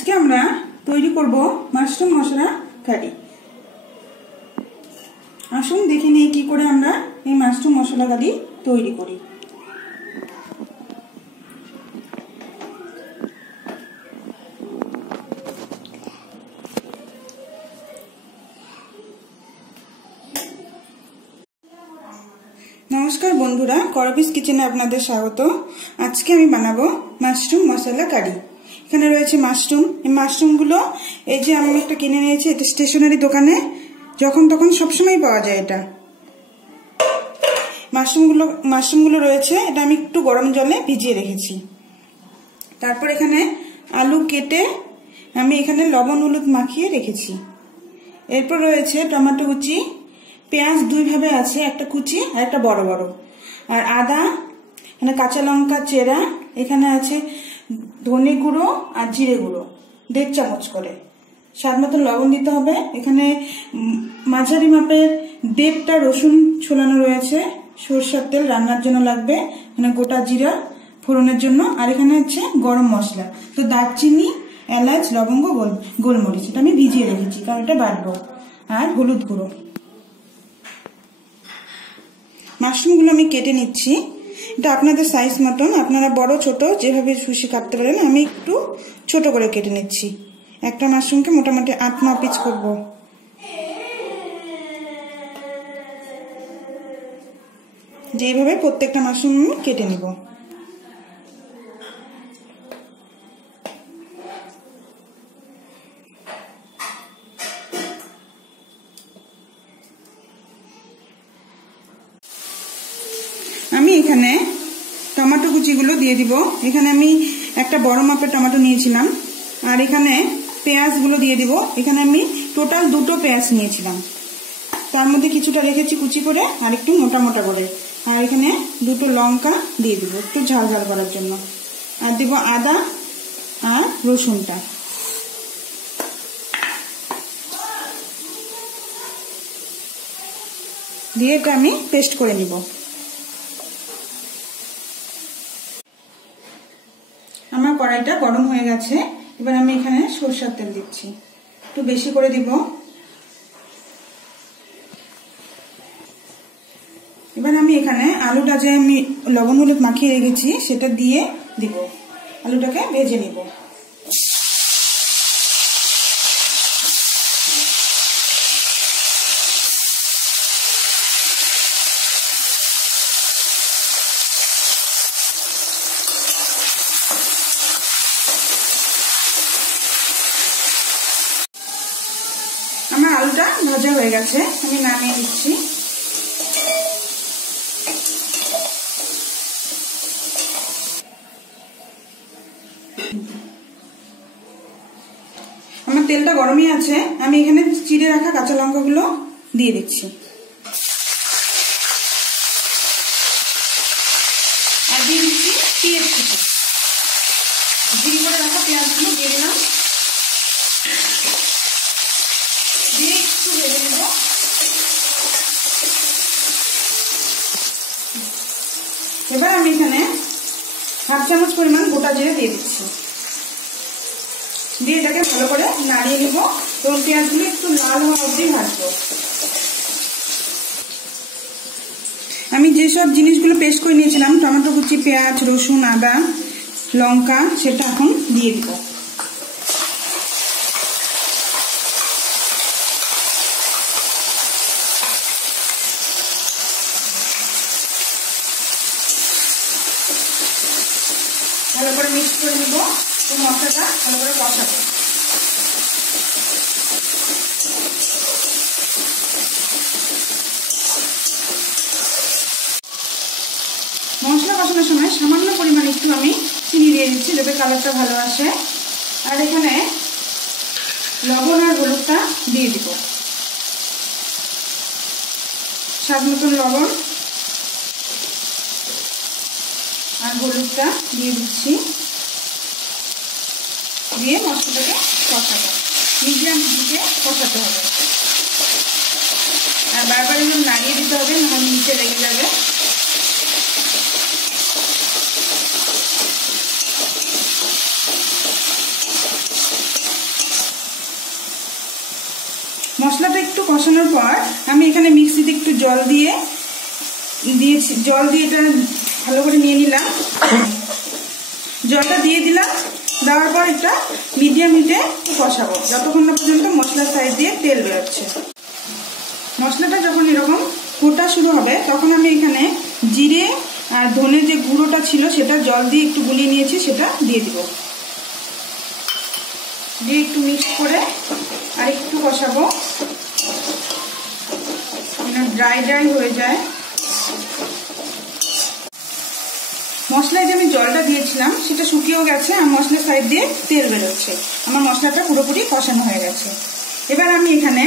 আজকে আমরা তৈরি করব মাশরুম মশলা কারি। আসুন দেখে নিই কি করে আমরা এই মাশরুম মশলা কারি তৈরি করি। নমস্কার বন্ধুরা, করবিস কিচেনে আপনাদের স্বাগত। আজকে আমি বানাবো মাশরুম মশলা কারি। এখানে রয়েছে মাশরুম। এই মাশরুমগুলো এই যে আমি একটা কিনে নিয়েছি, এটা স্টেশনারি দোকানে যখন তখন সবসময় পাওয়া যায়। এটা মাশরুমগুলো রয়েছে, এটা আমি একটু গরম জলে ভিজিয়ে রেখেছি। তারপর এখানে আলু কেটে আমি এখানে লবণ হলুদ মাখিয়ে রেখেছি। এরপর রয়েছে টমেটো কুচি, পেঁয়াজ দুই ভাবে আছে, একটা কুচি আর একটা বড় বড়, আর আদা, এখানে কাঁচা লঙ্কা চেরা, এখানে আছে ধনে গুঁড়ো আর জিরে গুঁড়ো 1.5 চামচ করে, স্বাদ মতো লবণ দিতে হবে। এখানে মাঝারি মাপের 1.5টা রসুন ছোলানো রয়েছে, সরষের তেল রান্নার জন্য লাগবে, এখানে গোটা জিরা ফোড়নের জন্য, আর এখানে হচ্ছে গরম মশলা, তো দারচিনি, এলাচ, লবঙ্গ, গোলমরিচ, এটা আমি ভিজিয়ে রেখেছি কারণ এটা বাটবো, আর হলুদ গুঁড়ো। মাশরুমগুলো আমি কেটে নিচ্ছি, এটা আপনাদের সাইজ মতন, আপনারা বড় ছোট যেভাবে খুশি কাটতে পারেন। আমি একটু ছোট করে কেটে নিচ্ছি। একটা মাশরুমকে মোটামুটি 8-9 পিস করব। যেভাবে প্রত্যেকটা মাশরুম আমি কেটে নিব। আমি এখানে টমেটো কুচিগুলো দিয়ে দিব। এখানে আমি একটা বড় মাপের টমেটো নিয়েছিলাম, আর এখানে পেঁয়াজগুলো দিয়ে দিব। এখানে আমি টোটাল 2টো পেঁয়াজ নিয়েছিলাম, তার মধ্যে কিছুটা রেখেছি কুচি করে আর একটু মোটা মোটা করে, আর এখানে 2টো লঙ্কা দিয়ে দিব একটু ঝাল ঝাল করার জন্য, আর দিব আদা আর রসুনটা। দিয়ে এটা আমি পেস্ট করে নিব। আমার কড়াইটা গরম হয়ে গেছে, এবার আমি এখানে সরষের তেল দিচ্ছি, একটু বেশি করে দিব। এবার আমি এখানে আলুটা যে আমি লবণ হলুদ মাখিয়ে রেখেছি সেটা দিয়ে দিব, আলুটাকে ভেজে নিব। আমার আলুটা ভাজা হয়ে গেছে, আমি নামিয়ে দিচ্ছি। আমার তেলটা গরমই আছে, আমি এখানে চিড়ে রাখা কাঁচা লঙ্কাগুলো দিয়ে দিচ্ছি, আর দিয়ে দিচ্ছি পেঁয়াজ কুচি। জিরে করে রাখা পেঁয়াজগুলো দিয়ে দিলাম, দিয়ে একটু ভেজে নেব। এবার আমি এখানে 1/2 চামচ পরিমাণ গোটা জিরে দিয়ে দিচ্ছি, দিয়ে এটাকে ভালো করে নাড়িয়ে নেব এবং পেঁয়াজগুলো একটু লাল হওয়া অবধি ভাজবো। আমি যেসব জিনিসগুলো পেস্ট করে নিয়েছিলাম, টমেটো কুচি, পেঁয়াজ, রসুন, আদা, লঙ্কা, সেটা এখন দিয়ে দিব। ভালো করে মিক্স করে নিব এবং মশলাটা ভালো করে কষাবো। মশলা কষানোর সময় সামান্য পরিমাণে একটু আমি চিনি দিয়ে দিচ্ছি যাতে কালারটা ভালো আসে, আর এখানে লবণ আর হলুদটা দিয়ে দিব, স্বাদ মতন লবণ আর হলুদটা দিয়ে দিচ্ছি, দিয়ে মশলাটাকে কষাবো, মিডিয়াম হিটে কষাতে হবে, আর বারবার এগুলো নাড়িয়ে দিতে হবে, নাহলে নিচে লেগে যাবে। মশলাটা একটু কষানোর পর আমি এখানে মিক্সিতে একটু জল দিয়ে এটা ভালো করে নিয়ে নিলাম। জলটা দিয়ে দিলাম, দেওয়ার পর এটা মিডিয়াম হিটে কষাবো যতক্ষণ না পর্যন্ত মশলার সাইড দিয়ে তেল বেরোচ্ছে। মশলাটা যখন এরকম ফোটা শুরু হবে তখন আমি এখানে জিরে আর ধনে যে গুঁড়োটা ছিল সেটা জল দিয়ে একটু গুলিয়ে নিয়েছি, সেটা দিয়ে দিব। দিয়ে একটু মিক্স করে আর একটু কষাবো, ড্রাই ড্রাই হয়ে যায়। মশলায় যে আমি জলটা দিয়েছিলাম সেটা শুকিয়েও গেছে আর মশলার সাইড দিয়ে তেল বেরোচ্ছে। আমার মশলাটা পুরোপুরি কষানো হয়ে গেছে। এবার আমি এখানে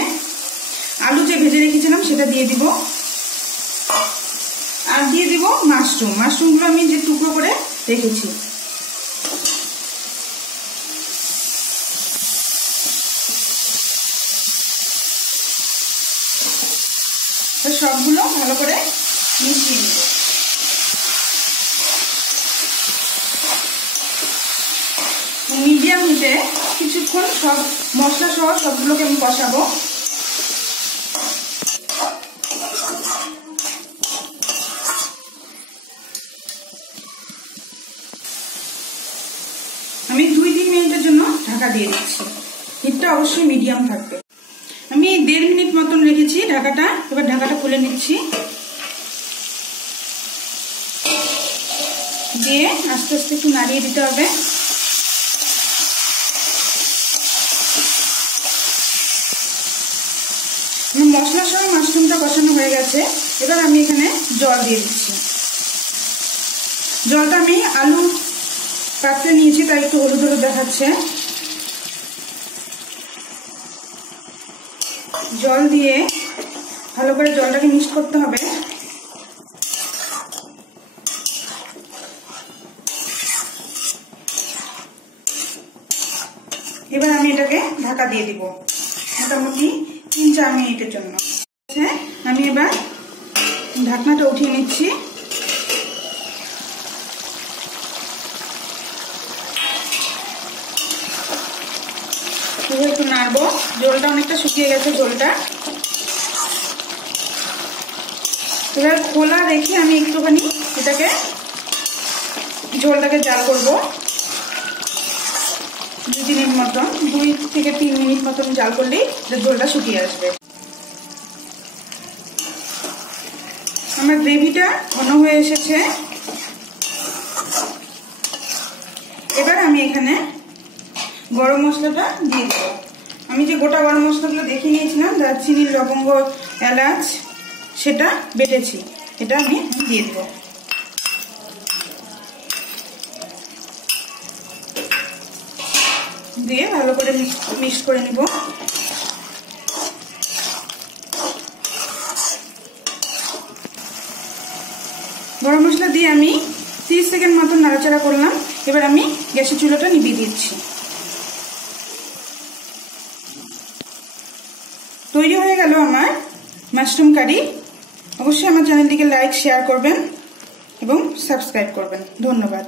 আলু যে ভেজে রেখেছিলাম সেটা দিয়ে দিব, আর দিয়ে দিব মাশরুমগুলো আমি যে টুকরো করে রেখেছি। সবগুলো ভালো করে মিশিয়ে নেব। মিডিয়াম হিটে কিছুক্ষণ সব মশলা সহ সবগুলোকে আমি কষাবো। আমি 2-3 মিনিটের জন্য ঢাকা দিয়ে দিচ্ছি। হিটটা অবশ্যই মিডিয়াম থাকবে। আমি 1.5 মিনিট মতন রেখেছি ঢাকাটা। এবার ঢাকাটা খুলে নিচ্ছি, দিয়ে আস্তে আস্তে একটু নাড়িয়ে দিতে হবে। মশলা সহ মাশরুমটা কষানো হয়ে গেছে। এবার আমি এখানে জল দিয়ে দিচ্ছি। জলটা আমি আলু পাত্রে নিয়েছি, তাই একটু হলুদ হলুদ দেখাচ্ছে। জল দিয়ে ভালো করে জলটাকে মিক্স করতে হবে। এবার আমি এটাকে ঢাকা দিয়ে দিব মোটামুটি 3-4 মিনিটের জন্য। আমি এবার ঢাকনাটা উঠিয়ে নিচ্ছি। একটু নাড়বো, জলটা অনেকটা শুকিয়ে গেছে ঝোলটা। এবার খোলা রেখে আমি একটুখানি এটাকে ঝোলটাকে জাল করবো 2 মিনিট মতন, 2 থেকে 3 মিনিট মতন জাল করলেই ঝোলটা শুকিয়ে আসবে। আমার গ্রেভিটা ঘন হয়ে এসেছে। এবার আমি এখানে গরম মশলাটা দিয়ে দেবো। আমি যে গোটা গরম মশলাগুলো দেখে নিয়েছিলাম, দারচিনি, লবঙ্গ, এলাচ, সেটা বেটেছি, এটা আমি দিয়ে দেবো। দিয়ে ভালো করে মিক্স করে নিব। গরম মশলা দিয়ে আমি 30 সেকেন্ড মতন নাড়াচাড়া করলাম। এবার আমি গ্যাসের চুলাটা নিভিয়ে দিচ্ছি। তৈরি হয়ে গেল আমার মাশরুম কারি। অবশ্যই আমার চ্যানেলটিকে লাইক, শেয়ার করবেন এবং সাবস্ক্রাইব করবেন। ধন্যবাদ।